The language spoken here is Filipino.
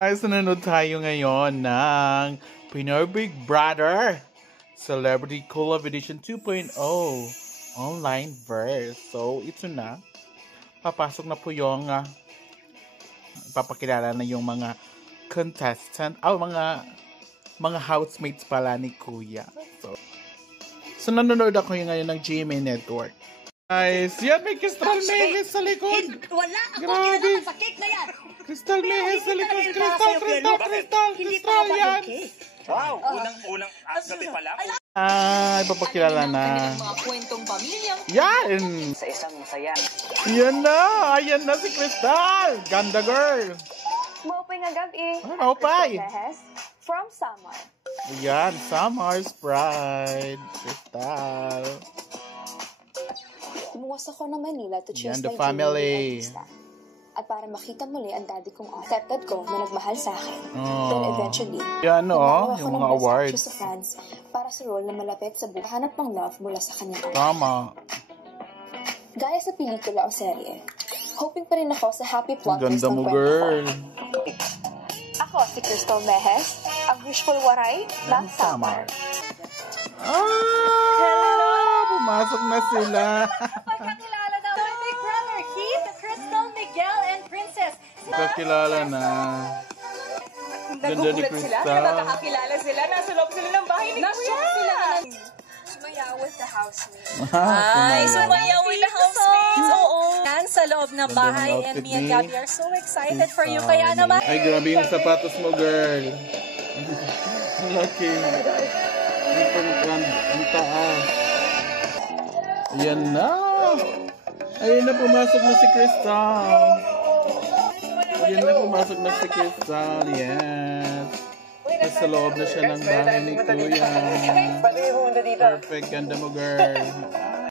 Guys, nanonood tayo ngayon ng Pinoy Big Brother Celebrity Collab Edition 2.0 online verse. So, ito na. Papasok na po yung papakilala na yung mga contestant, mga housemates pala ni Kuya. So nanonood ako yung ngayon ng GMA Network. Guys, yan may Crystal Mejes sa likod. Wala, ako grabe. sa cake na yan. Crystal Mejes sa likod. Crystal yan. Wow, unang gabi pa lang. Ipapakilala na. Mga kwentong pamilya. Yan! Sa isang masaya. Yan na! Ayan na si Crystal! Ganda girl! Maupay nga gabi. Maupay! From Samar. Ayan, Samar's Pride. Crystal. Lumuwas ako ng Manila to choose Yan, the my family. artista. At para makita muli ang daddy kong accepted ko na nagmahal sa akin. Oh. Then eventually, yan nanalo ako yung ng mga Best awards. Actress sa France para sa role na malapit sa buhay. Hanap ng love mula sa kanyang art. Tama. Gaya sa pelikula o serye, hoping pa rin ako sa happy plot twist Ganda ng mo, kwento ko. girl. Ako si Crystal Mejes, ang wishful waray ng Samar. Pumasok na sila. Pagkakilala daw my big brother Keith, Crystal, Miguel, and Princess. Pagkakilala na. Ganda ni Crystal. Nakakilala sila. Nasa loob sila ng bahay ni Kuya. Sumaya with the housemates. Ay, sumaya with the housemates. Oo. Yan, sa loob ng Ganda ng bahay. And outfit me and ni Gabby are so excited for you. Kaya naman. Ay, grabe yung sapatos mo, girl. Laki. Ang taas. Ayan na. Ayun na, pumasok na si Crystal. Ayan na, pumasok na si Crystal. Yes. Nasa loob na siya ng bahay ni Kuya. Perfect. Ganda mo, girl.